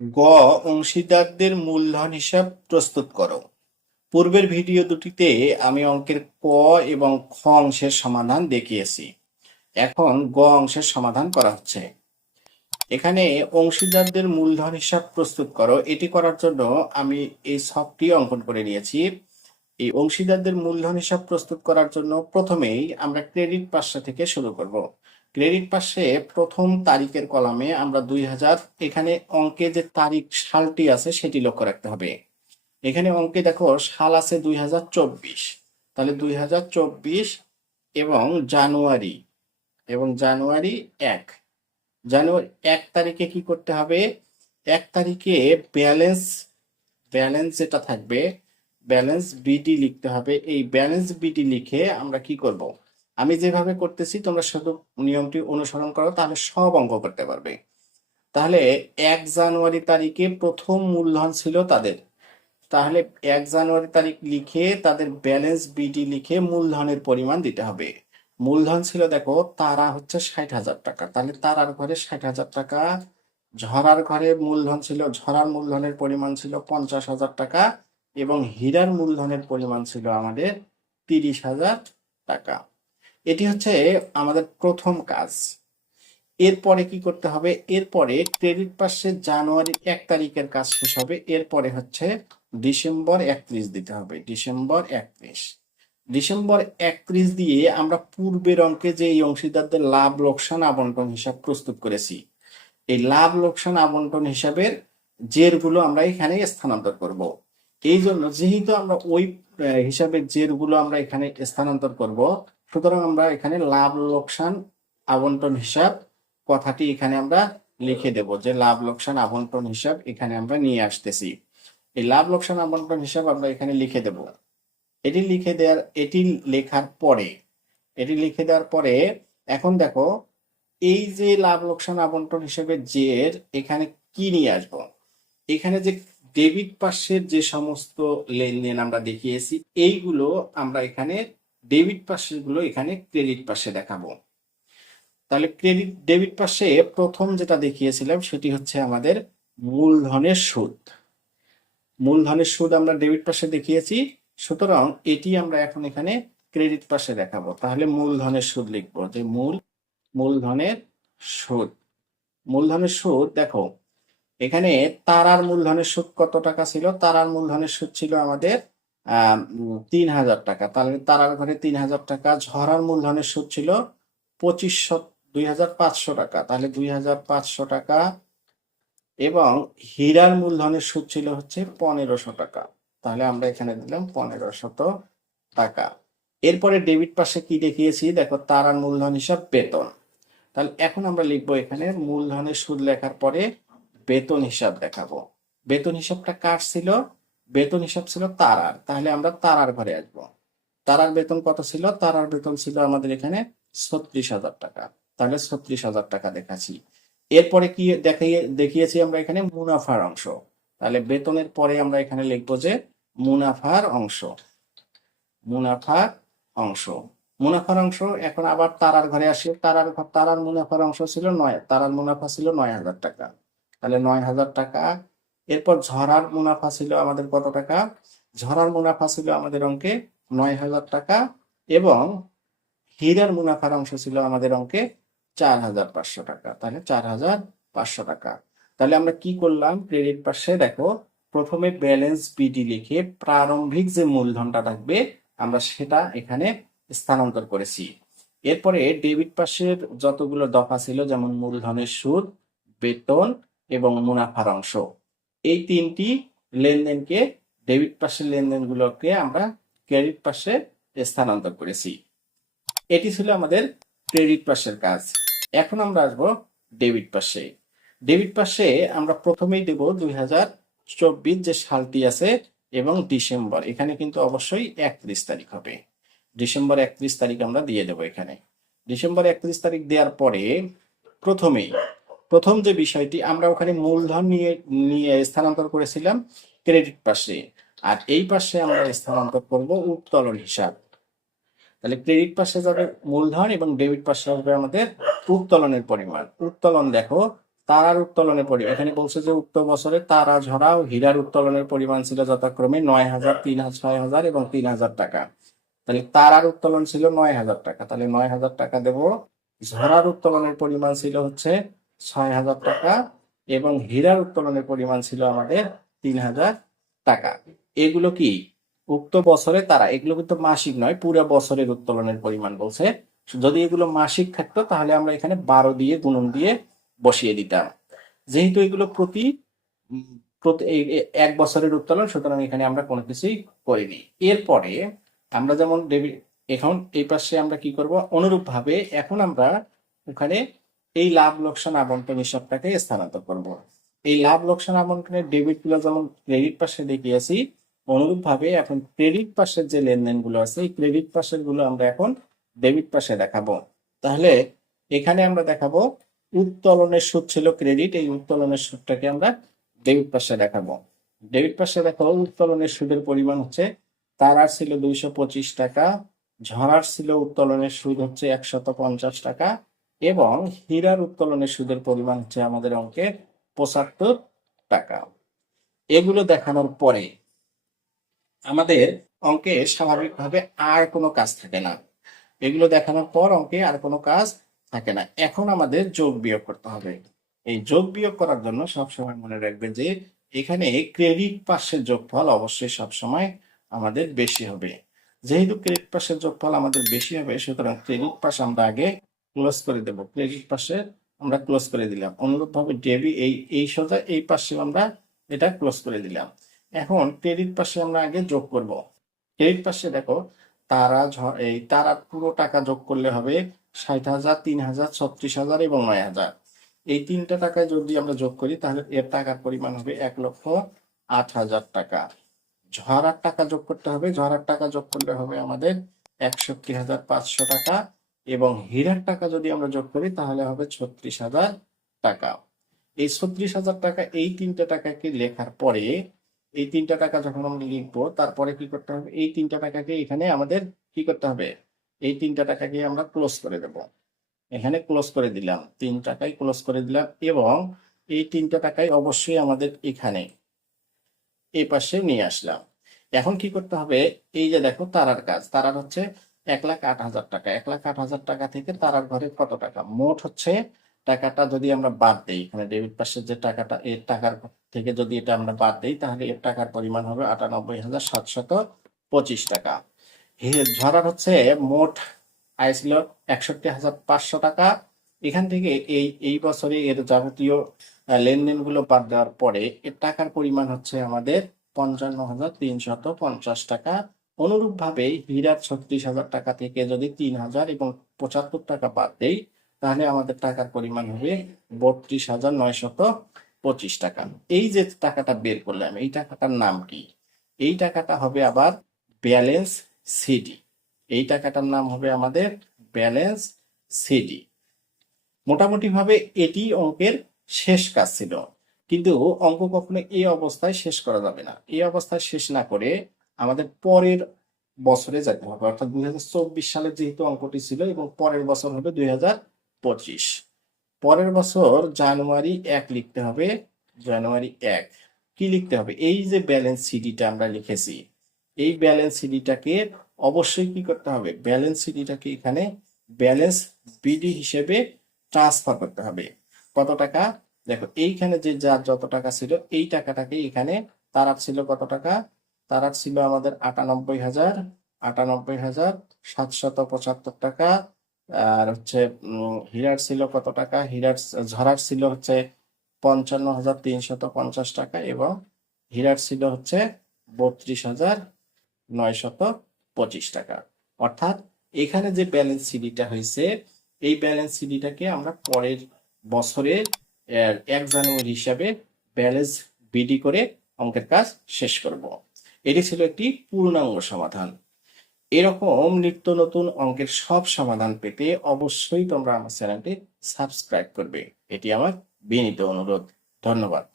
গ। অংশীদারদের মূলধন হিসাব প্রস্তুত করো। পূর্বের ভিডিও দুটিতে আমি অঙ্কের ক এবং খ অংশের সমাধান দেখিয়েছি। এখন গ অংশের সমাধান করা হচ্ছে। এখানে অংশীদারদের মূলধন হিসাব প্রস্তুত করো, এটি করার জন্য আমি এই ছকটি অঙ্কন করে নিয়েছি। এই অংশীদারদের মূলধন হিসাব প্রস্তুত করার জন্য প্রথমেই আমরা ক্রেডিট পাশে থেকে শুরু করব। ক্রেডিট পাশে প্রথম তারিখের কলামে আমরা 2000, এখানে অঙ্কে যে তারিখ সালটি আছে সেটি লক্ষ্য রাখতে হবে। এখানে অঙ্কে দেখো সাল আছে 2024, তাহলে 2024 এবং জানুয়ারি, জানুয়ারি 1, জানুয়ারি 1 তারিখে কি করতে হবে? 1 তারিখে ব্যালেন্স, যেটা থাকবে ব্যালেন্স বিডি লিখতে হবে। এই ব্যালেন্স বিডি লিখে আমরা কি করব? আমি যেভাবে করতেছি তোমরা শুধু নিয়মটি অনুসরণ করো, তাহলে সব অঙ্ক করতে পারবে। তাহলে 1 জানুয়ারি তারিখে প্রথম মূলধন ছিল তাদের, তাহলে 1 জানুয়ারি তারিখ লিখে তাদের ব্যালেন্স বিডি লিখে মূলধনের পরিমাণ দিতে হবে। মূলধন ছিল দেখো তারা হচ্ছে 60,000 টাকা, তাহলে তারার ঘরে 60,000 টাকা। ঝরার ঘরে মূলধন ছিল, ঝরার মূলধনের পরিমাণ ছিল 50,000 টাকা এবং হীরার মূলধনের পরিমাণ ছিল আমাদের 30,000 টাকা। এটি হচ্ছে আমাদের প্রথম কাজ। এরপরে কি করতে হবে? এরপরে ক্রেডিট পাশে জানুয়ারির 1 তারিখের কাজ শেষ হবে, এরপরে হচ্ছে ডিসেম্বর 31 দিতে হবে। ডিসেম্বর 31 দিয়ে আমরা পূর্বের অঙ্কে যে এই অংশীদারদের লাভ লোকসান আবন্টন হিসাব প্রস্তুত করেছি, এই লাভ লোকসান আবন্টন হিসাবের জেরগুলো আমরা এখানে স্থানান্তর করব। এই জন্য যেহেতু আমরা ওই হিসাবের জেরগুলো আমরা এখানে স্থানান্তর করব, সুতরাং আমরা এখানে লাভ লোকসান আবন্টন হিসাব কথাটি এখানে আমরা লিখে দেব, যে লাভ লোকসান আবন্টন হিসাব এখানে আমরা নিয়ে আসতেছি। এই লাভ লোকসান আবন্টন হিসাব আমরা এখানে লিখে দেব। এটি লিখে দেওয়ার পরে এখন দেখো এই যে লাভ লোকসান আবন্টন হিসেবে জের এখানে কি নিয়ে আসবো? এখানে যে ডেবিট পাশের যে সমস্ত লেনদেন আমরা দেখিয়েছি, এইগুলো আমরা এখানে ডেবিট পাশের গুলো এখানে ক্রেডিট পাশে দেখাবো। তাহলে ডেবিট পাশে প্রথম যেটা দেখিয়েছিলাম সেটি হচ্ছে আমাদের মূলধনের সুদ। মূলধনের সুদ আমরা ডেবিট পাশে দেখিয়েছি, সুতরাং এটি আমরা এখন এখানে ক্রেডিট পাশে দেখাবো। তাহলে মূলধনের সুদ লিখবো, যে মূলধনের সুদ। মূলধনের সুদ দেখো এখানে তারার মূলধনের সুদ কত টাকা ছিল? তারার মূলধনের সুদ ছিল আমাদের 3,000 টাকা, তাহলে তারার ঘরে 3,000 টাকা। ঝরার মূলধনের সুদ ছিল 2,500 টাকা, তাহলে 2,500 টাকা। এবং হীরার মূলধনের সুদ ছিল হচ্ছে 1,500 টাকা, তাহলে আমরা এখানে দিলাম 1,500 টাকা। এরপরে ডেবিট পাশে কি দেখিয়েছি দেখো, তারার মূলধন হিসাব বেতন। তাহলে এখন আমরা লিখবো এখানে মূলধনের সুদ লেখার পরে বেতন হিসাব দেখাবো। বেতন হিসাবটা কার ছিল? বেতন হিসাব ছিল তারার, তাহলে আমরা তারার ঘরে আসবো। তারার বেতন কত ছিল? তারার বেতন ছিল আমাদের এখানে 36,000 টাকা, তাহলে 36,000 টাকা দেখাচ্ছি। এরপরে কি দেখিয়েছি আমরা এখানে মুনাফার অংশ, তাহলে বেতনের পরে আমরা এখানে লিখবো যে মুনাফার অংশ। মুনাফার অংশ মুনাফার অংশ এখন আবার তারার ঘরে আসি। তারার মুনাফার অংশ ছিল 9, তারার মুনাফা ছিল 9,000 টাকা, তাহলে 9,000 টাকা। এরপর ঝরার মুনাফা ছিল আমাদের কত টাকা? ঝরার মুনাফা ছিল আমাদের অঙ্কে 9,000 টাকা এবং হীরার মুনাফার অংশ ছিল আমাদের অঙ্কে 4,500 টাকা, তাহলে 4,500 টাকা। তাহলে আমরা কি করলাম? ক্রেডিট পাশে দেখো প্রথমে ব্যালেন্স বিডি লিখে প্রারম্ভিক যে মূলধনটা থাকবে আমরা সেটা এখানে স্থানান্তর করেছি। এরপরে ডেবিট পাশের যতগুলো দফা ছিল, যেমন মূলধনের সুদ, বেতন এবং মুনাফার অংশ, এই তিনটি লেনদেনকে, ডেবিট পাশের লেনদেনগুলোকে আমরা ক্রেডিট পাশে স্থানান্তর করেছি। এটি ছিল আমাদের ক্রেডিট পাশের কাজ। এখন আমরা আসবো ডেবিট পাশে। ডেবিট পাশে আমরা প্রথমেই দেব 2024 যে সালটি আছে এবং ডিসেম্বর, এখানে কিন্তু অবশ্যই 31 তারিখ হবে। ডিসেম্বর 31 তারিখ আমরা দিয়ে দেব এখানে। ডিসেম্বর 31 তারিখ দেওয়ার পরে প্রথম যে বিষয়টি আমরা ওখানে মূলধন নিয়ে নিয়ে স্থানান্তর করেছিলাম ক্রেডিট পাশে, আর এই পাশে আমরা স্থানান্তর করব উত্তোলন হিসাব। তাহলে ক্রেডিট পাশে যাবে মূলধন এবং ডেবিট পাশে হবে আমাদের উত্তোলনের পরিমাণ। উত্তোলন দেখো তারার উত্তোলনের পরিমাণ এখানে বলছে যে উক্ত বছরে তারা ঝরা ও হীরার উত্তোলনের পরিমাণ ছিল যথাক্রমে 9,000, 3,000, 6,000 এবং 3,000 টাকা। তাহলে তারার উত্তোলন ছিল 9,000 টাকা, তাহলে 9,000 টাকা দেব। ঝরার উত্তোলনের পরিমাণ ছিল হচ্ছে 6,000 টাকা এবং হীরার উত্তোলনের পরিমাণ ছিল আমাদের 3,000 টাকা। এগুলো কি উক্ত বছরে তারা, এগুলো কিন্তু মাসিক নয়, পুরো বছরের উত্তোলনের পরিমাণ বলছে। যদি এগুলো মাসিক থাকতো তাহলে আমরা এখানে 12 দিয়ে গুণন দিয়ে বসিয়ে দিতাম। যেহেতু এগুলো প্রতি উম, প্রতি এক বছরের উত্তোলন, সুতরাং এখানে আমরা কোনো কিছুই করিনি। এরপরে আমরা যেমন ডেবিট, এখন এই পাশে আমরা কি করব, অনুরূপ ভাবে এখন আমরা ওখানে এই লাভ লোকসান আবন্টন হিসাবটাকে স্থানান্তর করব। এই লাভ লোকসান আবন্টনের ডেবিট গুলো যেমন ক্রেডিট পাশে দেখিয়েছি, অনুরূপ ভাবে এখন ক্রেডিট পাশের যে লেনদেন গুলো আছে এই ক্রেডিট পাশের গুলো আমরা এখন ডেবিট পাশে দেখাবো। তাহলে এখানে আমরা দেখাবো উত্তোলনের সুদ ছিল ক্রেডিট, এই উত্তোলনের সুদটাকে আমরা ডেবিট পাশে দেখাবো। ডেবিট পাশে দেখো উত্তোলনের সুদের পরিমাণ হচ্ছে তারার ছিল 225 টাকা, ঝরার ছিল উত্তোলনের সুদ হচ্ছে 150 টাকা এবং হীরার উত্তোলনের সুদের পরিমাণ হচ্ছে আমাদের অঙ্কে 75 টাকা। এগুলো দেখানোর পরে আমাদের অঙ্কে স্বাভাবিকভাবে আর কোনো কাজ থাকে না। এগুলো দেখানোর পর অঙ্কে আর কোনো কাজ থাকে না। এখন আমাদের যোগ বিয়োগ করতে হবে। এই যোগ বিয়োগ করার জন্য সবসময় মনে রাখবেন যে এখানে ক্রেডিট পাশের যোগফল অবশ্যই সবসময় আমাদের বেশি হবে। যেহেতু ক্রেডিট পাশের যোগফল আমাদের বেশি হবে, সুতরাং ক্রেডিট পাশ আমরা আগে ক্লোজ করে দেব। ক্রেডিট পাশে আমরা ক্লোজ করে দিলাম। অনুরূপভাবে ডেবিট এই সোজা এই পাশে আমরা এটা ক্লোজ করে দিলাম। এখন ক্রেডিট পাশে আমরা আগে যোগ করব। ক্রেডিট পাশে দেখো এই তারা পুরো টাকা যোগ করলে হবে 60,000, 3,000, 36,000 এবং 9,000। এই তিনটা টাকায় যদি আমরা যোগ করি তাহলে এর টাকার পরিমাণ হবে 1,08,000 টাকা। ঝরার টাকা যোগ করতে হবে, ঝরার টাকা যোগ করলে হবে আমাদের 61,500 টাকা এবং হীরার টাকা যদি আমরা যোগ করি তাহলে হবে 36,000 টাকা। এই 36,000 টাকা এই তিনটা টাকাকে লেখার পরে এই তিনটা টাকা যখন আমরা লিখবো তারপরে কি করতে হবে, এই তিনটা টাকাকে এখানে আমাদের কি করতে হবে, এই তিনটা টাকাকে আমরা ক্লোজ করে দেব। এখানে ক্লোজ করে দিলাম, 3 টাকায় ক্লোজ করে দিলাম এবং এই তিনটা টাকায় অবশ্যই আমাদের এখানে এই পাশে নিয়ে আসলাম। এখন কি করতে হবে, এই যে দেখো তারার কাজ, তারার হচ্ছে 1,08,000 টাকা। 1,08,000 টাকা থেকে তারার ঘরে কত টাকা মোট হচ্ছে টাকাটা যদি আমরা বাদ দিই, এখানে ডেবিট পাশের যে টাকাটা এর টাকার থেকে যদি এটা আমরা বাদ দিই তাহলে এর টাকার পরিমাণ হবে 98,725 টাকা। ঝরার হচ্ছে মোট আয় ছিল 61,500 টাকা। এখান থেকে এই বছরে এর যাবতীয় লেনদেন গুলো বাদ দেওয়ার পরে এর টাকার পরিমাণ হচ্ছে আমাদের 55,350 টাকা। অনুরূপ ভাবে হীরার 36,000 টাকা থেকে যদি 3,000 এবং 75 টাকা বাদ দেই তাহলে আমাদের টাকার পরিমাণ হবে 32,925 টাকা। এই যে টাকাটা বের করলাম এই টাকাটার নাম কি, এই টাকাটা হবে আবার ব্যালেন্স সিডি। এই টাকাটার নাম হবে আমাদের ব্যালেন্স সিডি। মোটামুটি ভাবে এটি অঙ্কের শেষ কাজ ছিল, কিন্তু অঙ্ক কখনো এই অবস্থায় শেষ করা যাবে না। এই অবস্থায় শেষ না করে আমাদের পরের বছরে যেতে হবে, অর্থাৎ 2024 সালে যেহেতু অঙ্কটি ছিল এবং পরের বছর হবে 2025। পরের বছর জানুয়ারি 1 লিখতে হবে। জানুয়ারি 1 কি লিখতে হবে, এই যে ব্যালেন্স সিডিটা আমরা লিখেছি এই ব্যালেন্স সিডিটাকে অবশ্যই কি করতে হবে, ব্যালেন্স সিডিটাকে এখানে ব্যালেন্স বিডি হিসেবে ট্রান্সফার করতে হবে। কত টাকা, দেখো এইখানে যে যার যত টাকা ছিল এই টাকাটাকে এখানে তারার ছিল কত টাকা, তারার ছিল আমাদের 98,775 টাকা। আর হচ্ছে হীরার ছিল কত টাকা, ঝরার ছিল হচ্ছে 55,350 টাকা এবং হীরার ছিল হচ্ছে 32,925 টাকা। অর্থাৎ এখানে যে ব্যালেন্স সিডিটা হয়েছে এই ব্যালেন্স সিডিটাকে আমরা পরের বছরের 1 জানুয়ারি হিসাবে ব্যালেন্স বিডি করে অঙ্কের কাজ শেষ করব। এটি ছিল একটি পূর্ণাঙ্গ সমাধান। এরকম নিত্য নতুন অঙ্কের সব সমাধান পেতে অবশ্যই তোমরা আমার চ্যানেলটি সাবস্ক্রাইব করবে, এটি আমার বিনীত অনুরোধ। ধন্যবাদ।